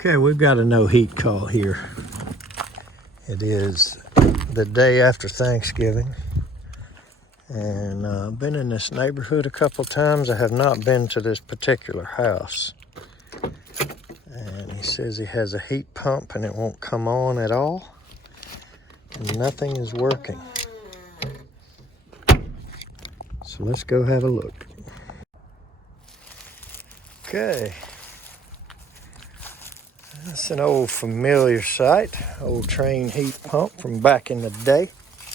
Okay, we've got a no heat call here. It is the day after Thanksgiving, and I've been in this neighborhood a couple times. I have not been to this particular house. And he says he has a heat pump and it won't come on at all, and nothing is working. So let's go have a look. Okay. That's an old familiar sight, old Trane heat pump from back in the day.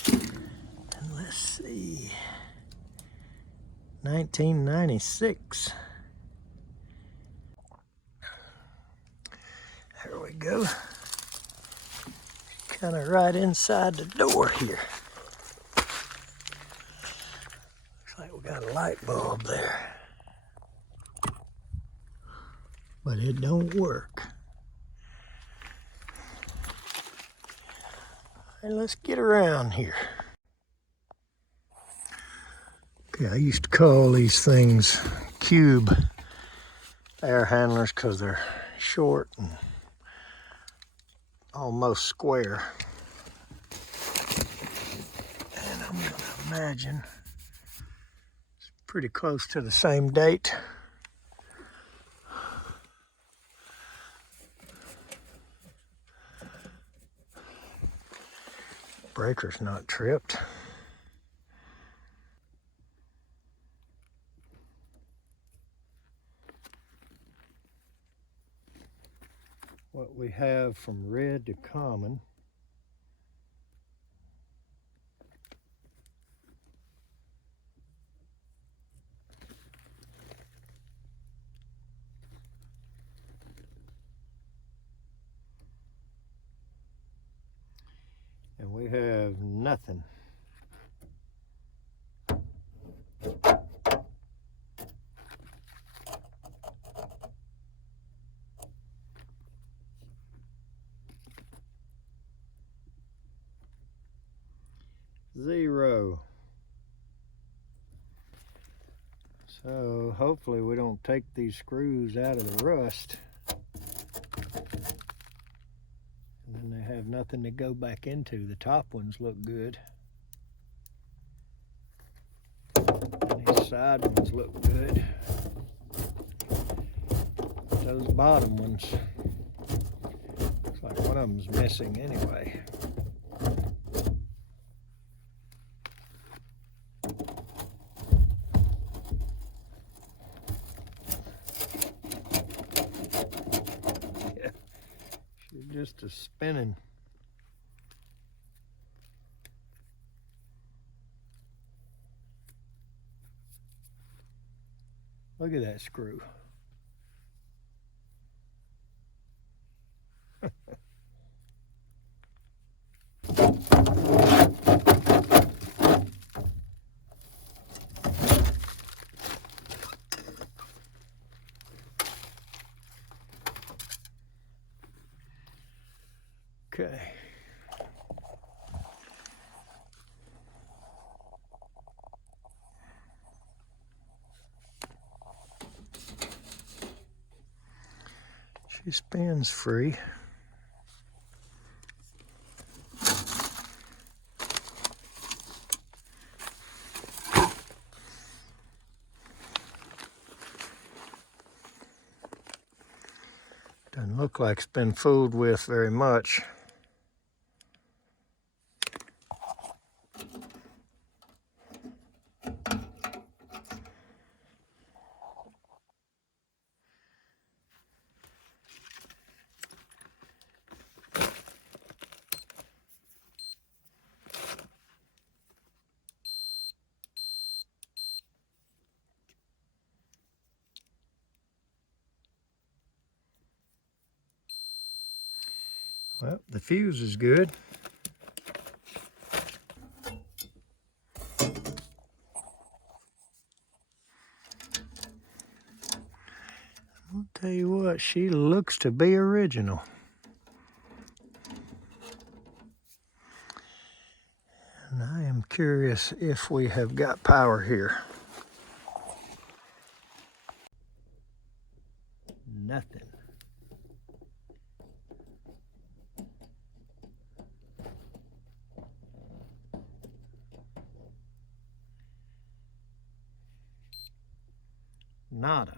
And let's see, 1996. There we go. Kind of right inside the door here. Looks like we got a light bulb there, but it don't work. And let's get around here. Okay, I used to call these things cube air handlers because they're short and almost square. And I'm gonna imagine it's pretty close to the same date. Breaker's not tripped. What we have from red to common. And we have nothing. Zero. So hopefully we don't take these screws out of the rust. And then they have nothing to go back into. The top ones look good. And these side ones look good. Those bottom ones, looks like one of them's missing anyway. Yeah, she's just a spinning. Look at that screw. Okay. She spins free. Doesn't look like it's been fooled with very much. Well, the fuse is good. I'll tell you what, she looks to be original. And I am curious if we have got power here. Nothing. nada.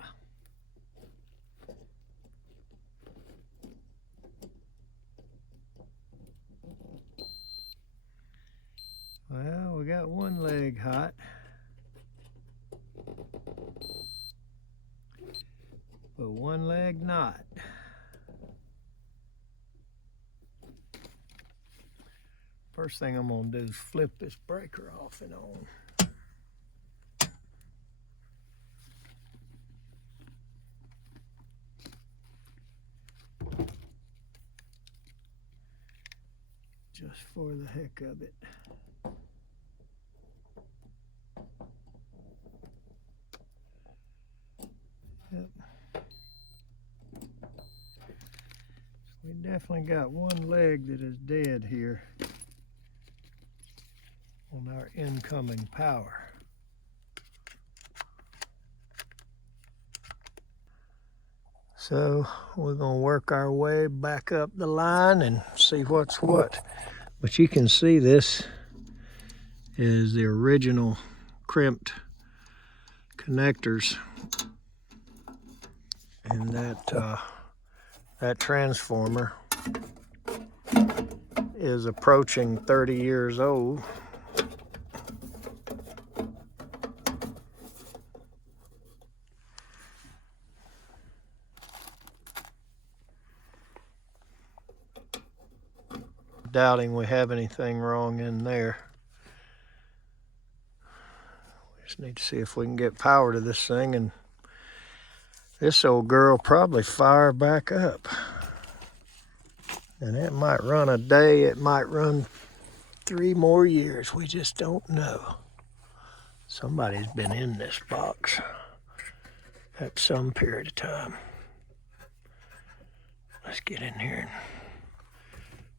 Well, we got one leg hot. But one leg not. First thing I'm gonna do is flip this breaker off and on. Just for the heck of it. Yep. We definitely got one leg that is dead here on our incoming power. So we're gonna work our way back up the line and see what's what. But you can see this is the original crimped connectors, and that transformer is approaching 30 years old. Doubting we have anything wrong in there. We just need to see if we can get power to this thing, and this old girl probably fire back up. And it might run a day, it might run 3 more years, we just don't know. Somebody's been in this box at some period of time. Let's get in here and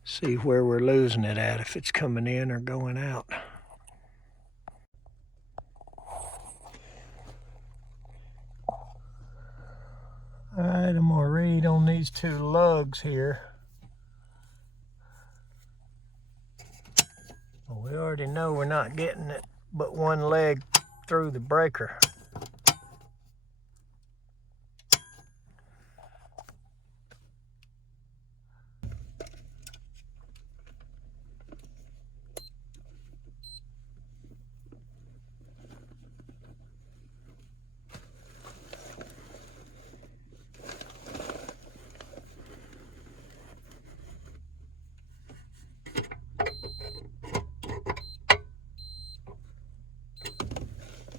see where we're losing it at, if it's coming in or going out. All right, I'm gonna read on these 2 lugs here. Well, we already know we're not getting it but one leg through the breaker.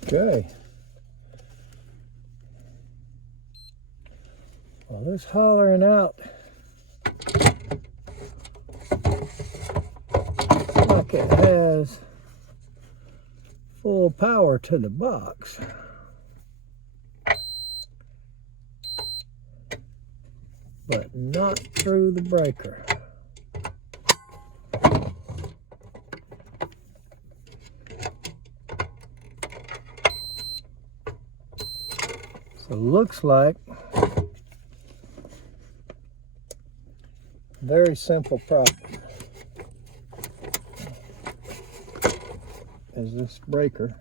Okay. Well, this hollering out like it has full power to the box. But not through the breaker. So it looks like very simple problem. Is this breaker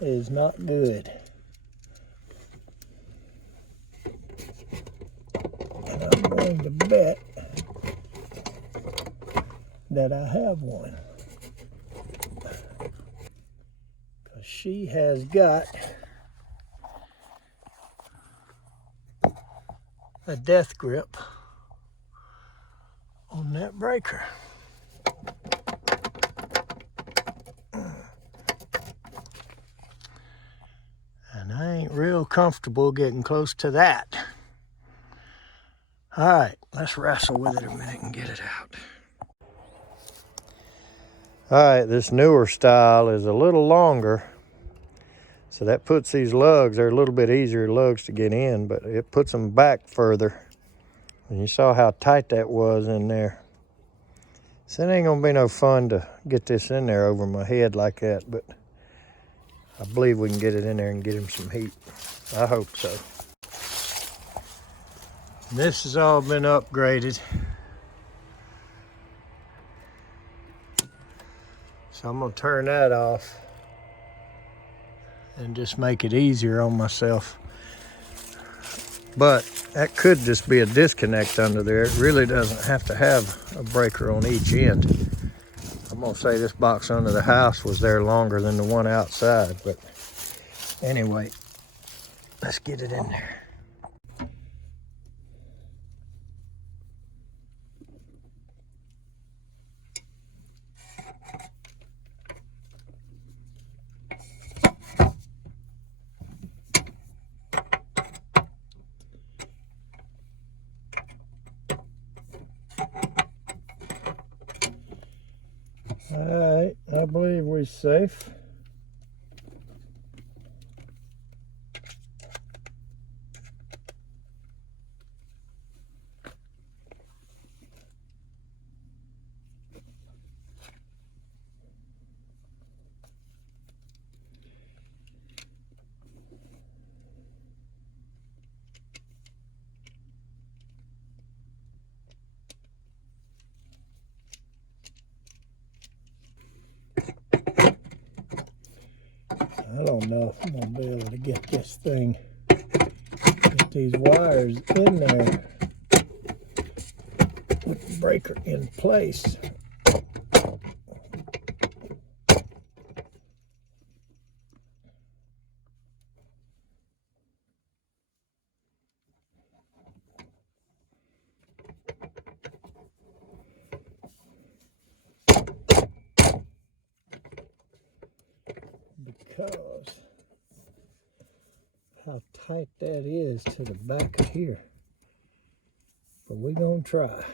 is not good. And I'm going to bet that I have one. Because she has got a death grip on that breaker. And I ain't real comfortable getting close to that. All right, let's wrestle with it a minute and get it out. All right, this newer style is a little longer. So that puts these lugs, they're a little bit easier lugs to get in, but it puts them back further. And you saw how tight that was in there. So it ain't gonna be no fun to get this in there over my head like that, but I believe we can get it in there and get him some heat. I hope so. This has all been upgraded. So So I'm gonna turn that off and just make it easier on myself. But that could just be a disconnect under there. It really doesn't have to have a breaker on each end. I'm gonna say this box under the house was there longer than the one outside, but anyway, let's get it in there. All right, I believe we're safe. I don't know if I'm gonna be able to get this thing, get these wires in there with the breaker in place. Because how tight that is to the back of here. But we're gonna try.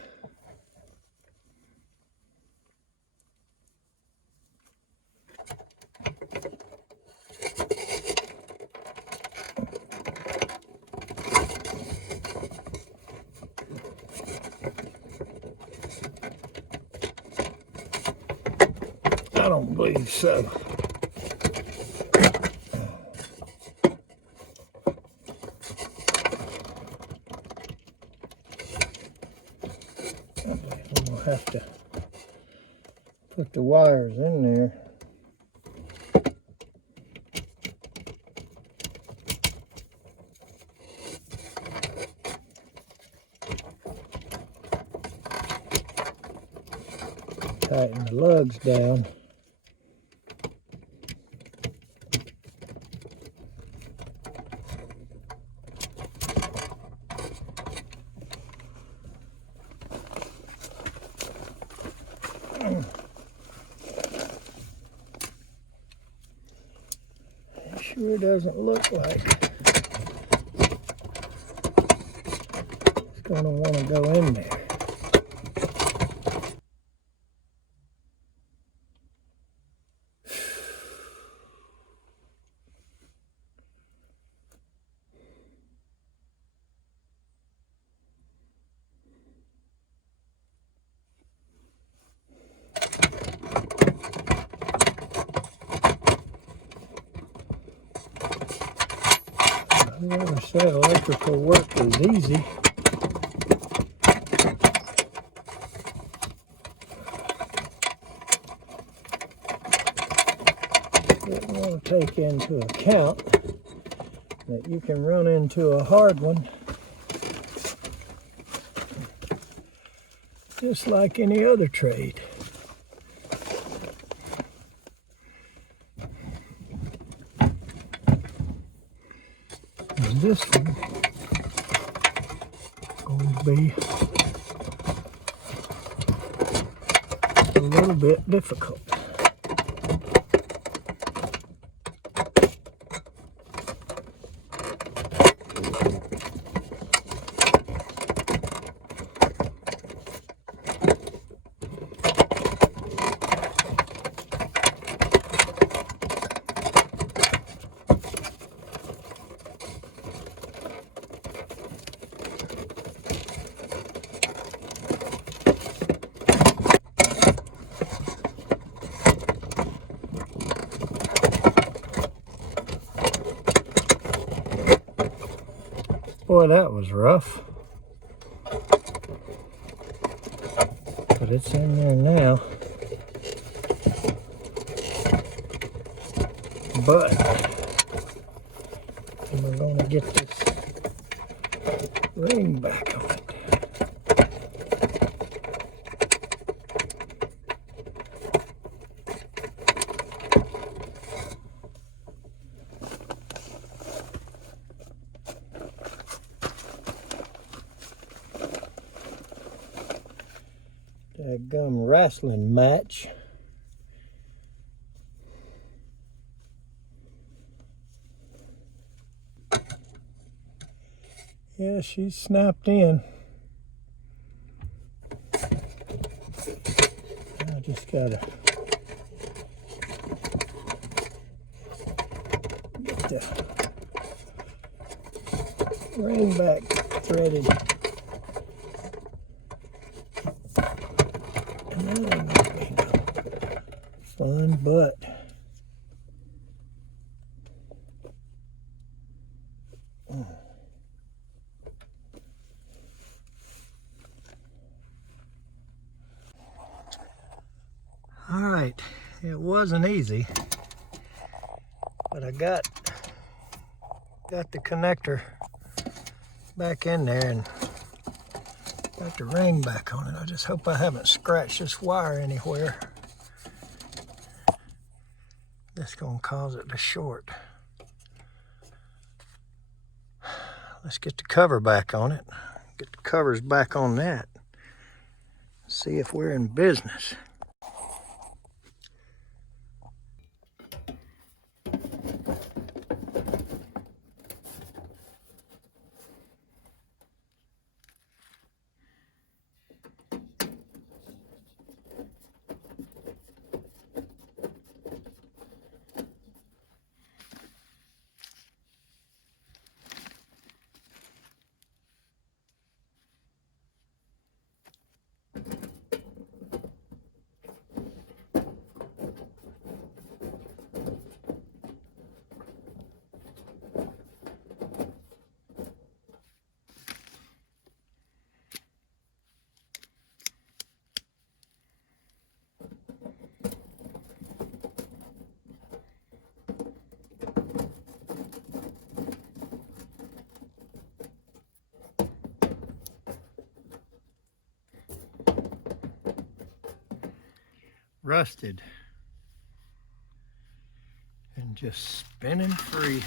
I don't believe so. I'm gonna have to put the wires in there. Tighten the lugs down. It sure doesn't look like it's gonna want to go in there. I never said electrical work was easy. Didn't want to take into account that you can run into a hard one just like any other trade. And this one is going to be a little bit difficult. Boy, that was rough. But it's in there now. But we're going to get this ring back on it. That gum wrestling match. Yeah, she's snapped in. I just gotta get the ring back threaded. And that ain't gonna be no fun, but all right, it wasn't easy, but I got the connector back in there and got the ring back on it. I just hope I haven't scratched this wire anywhere. That's gonna cause it to short. Let's get the cover back on it. Get the covers back on that. See if we're in business. Rusted and just spinning free.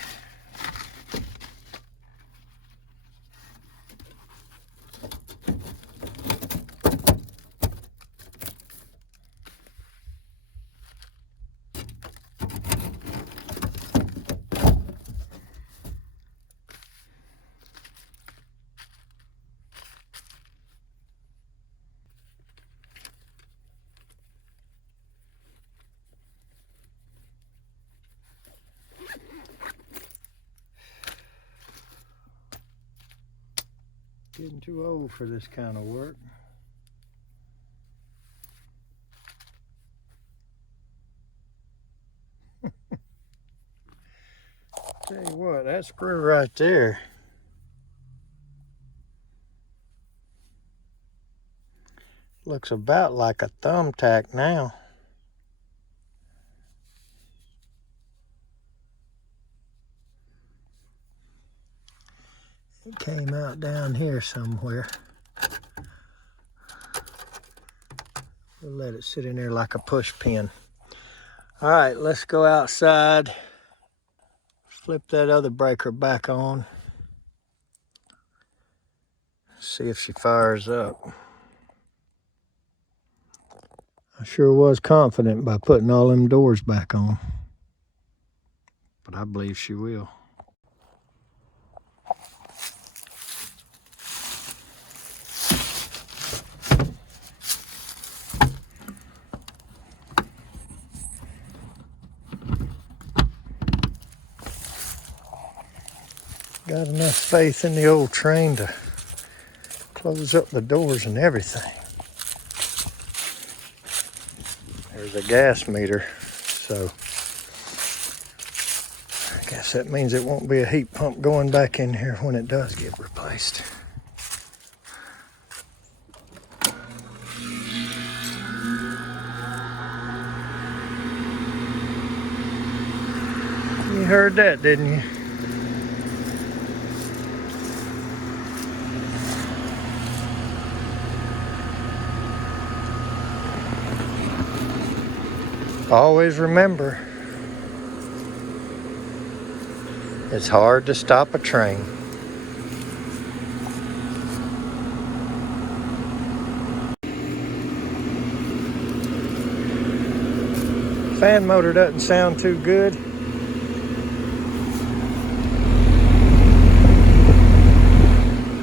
Getting too old for this kind of work. Tell you what, that screw right there looks about like a thumbtack now. It came out down here somewhere. We'll let it sit in there like a push pin. All right, let's go outside. Flip that other breaker back on. See if she fires up. I sure was confident by putting all them doors back on, but I believe she will. Got enough faith in the old Trane to close up the doors and everything. There's a gas meter, so I guess that means it won't be a heat pump going back in here when it does get replaced. You heard that, didn't you? Always remember, it's hard to stop a train. Fan motor doesn't sound too good.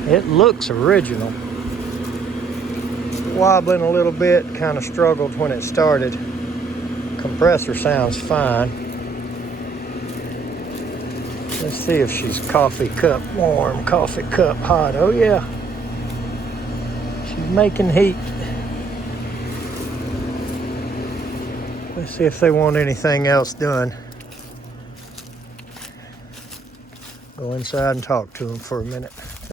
It looks original. Wobbling a little bit, kind of struggled when it started. Compressor sounds fine. Let's see if she's coffee cup warm, coffee cup hot. Oh yeah, she's making heat. Let's see if they want anything else done. Go inside and talk to them for a minute.